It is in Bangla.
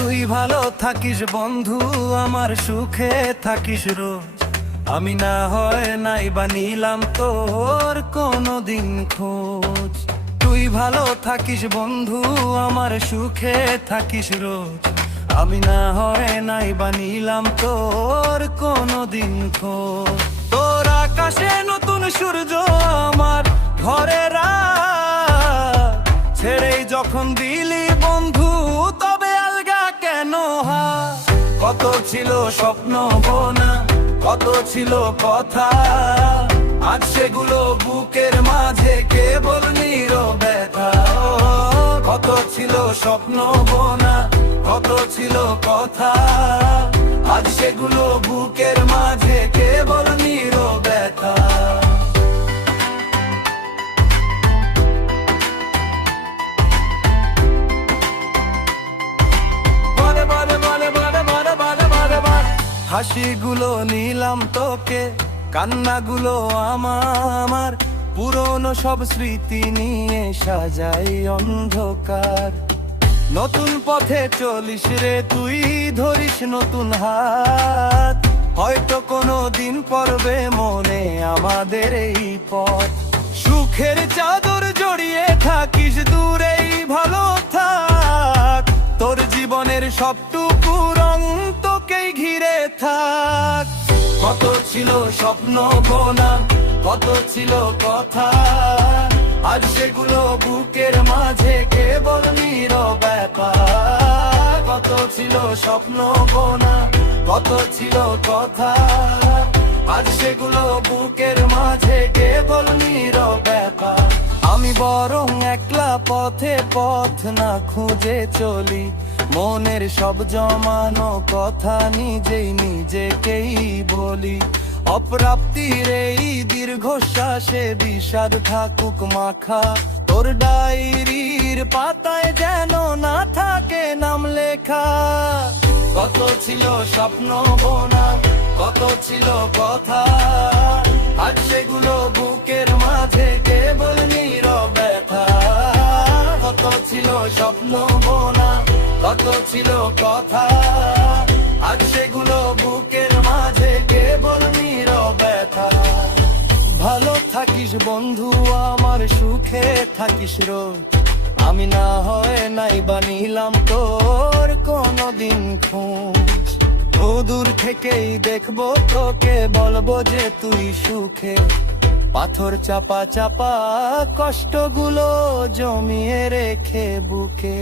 তুই ভালো থাকিস বন্ধু, আমার সুখে থাকিস রোজ। আমি না হয় নাই বা নিলাম তোর কোনদিন খোঁজ। তুই ভালো থাকিস বন্ধু, আমার সুখে থাকিস রোজ। আমি না হয় নাই বা নিলাম তোর কোনদিন খোঁজ। তোর আকাশে নতুন সূর্য, আমার ঘরে রাত। ছেড়েই যখন দিলি বন্ধু, তবে আলগা কেন হাত? কত ছিল স্বপ্ন বোনা, কত ছিল কথা, আজ সেগুলো বুকের মাঝে কেবল নীরব ব্যথা। কত ছিল স্বপ্ন বোনা, কত ছিল কথা, আজ সেগুলো বুকের মাঝে কেবল নীরব ব্যথা। হাসিগুলো নিলাম তোকে, কান্নাগুলো আমার। পুরনো সব স্মৃতি নিয়ে সাজাই অন্ধকার। নতুন পথে চলিস রে তুই, ধরিস নতুন হাত। হয়তো কোনো দিন পড়বে মনে আমাদের এই পথ। সুখের চাদর জড়িয়ে থাকিস, দূরেই ভালো থাক। তোর জীবনের সবটুকু রং তোকেই ঘিরে থাক। কত ছিল স্বপ্ন বোনা, কত ছিল কথা, আজ সেগুলো বুকের মাঝে কেবল নীরব ব্যথা। কত ছিল স্বপ্ন বোনা, কত ছিল কথা, আজ সেগুলো বুকের মাঝে কেবল নীরব ব্যথা। আমি বরং একলা পথে পথ না খুঁজে চলি, মনের সব জমানো কথা নিজেই নিজেকেই বলি। অপ্রাপ্তির এই দীর্ঘশ্বাসে বিষাদ থাকুক মাখা, তোর ডায়েরির পাতায় যেন না থাকে নাম লেখা। কত ছিল স্বপ্ন বোনা, কত ছিল কথা, আজ সেগুলো বুকের মাঝে কেবল নীরব ব্যথা। কত ছিল স্বপ্ন বোনা, কত ছিল কথা, আজ সেগুলো বুকের মাঝে কেবল নীরব ব্যথা। ভালো থাকিস বন্ধু, আমার সুখে থাকিস রোজ। আমি না হয় নাই বা নিলাম তোর কোনদিন খোঁজ। দূর থেকেই দেখবো তোকে, বলবো যে তুই সুখে। পাথর চাপা চাপা কষ্টগুলো জমিয়ে রেখে বুকে।